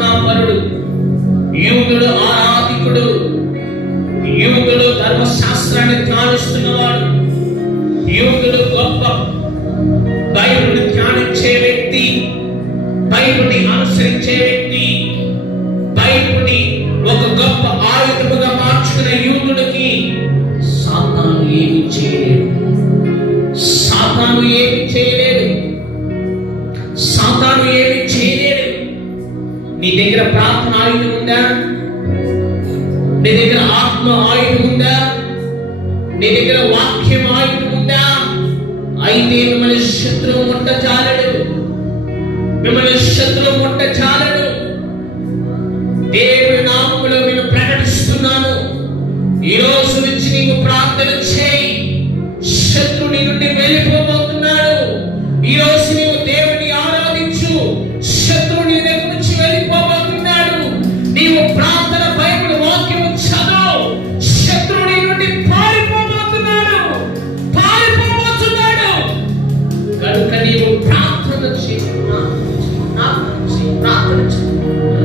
ప్రార్థనాపరుడు, యూదుడు ఆరాధికుడు, యూదుడు ధర్మశాస్త్రాన్ని ధ్యానిస్తున్నవాడు, యూదుడు గొప్ప బైబిల్ని ధ్యానించే వ్యక్తి, బైబిల్ని అనుసరించే వ్యక్తి, బైబిల్ని ఒక గొప్ప ఆయుధముగా మార్చుకునే యూదుడికి సాతాను ఏమి చేయలేడు. సాతాను ఏమి చేయలేడు. సాతాను ఏమి చేయలేడు. నీ దగ్గర ప్రార్థన ఆయుధం ఉందా? నీ దగ్గర ఆత్మ ఆయుధం ఉందా? నీ దగ్గర వాక్యం ఆయుధం ఉందా? అయితే మిమ్మల్ని శత్రువు ముట్ట చాలడు. మిమ్మల్ని శత్రువు ముట్ట చాలడు. దేవుని నామములో నేను ప్రకటిస్తున్నాను, ఈ రోజు నుంచి నీవు ప్రార్థన చేయి, శత్రుని నుండి వెళ్ళిపోబోతున్నాడు. ఈ రోజు నీవు దేవుని ఆరాధించు, శత్రుని దగ్గర నుంచి వెళ్ళిపోబోతున్నాడు. నీవు ప్రార్థన బైబిల్ వాక్యం చదువు, శత్రుని నుండి పారిపోబోతున్నాడు. కనుక నీవు ప్రార్థన చేయి, ప్రార్థన చేయి.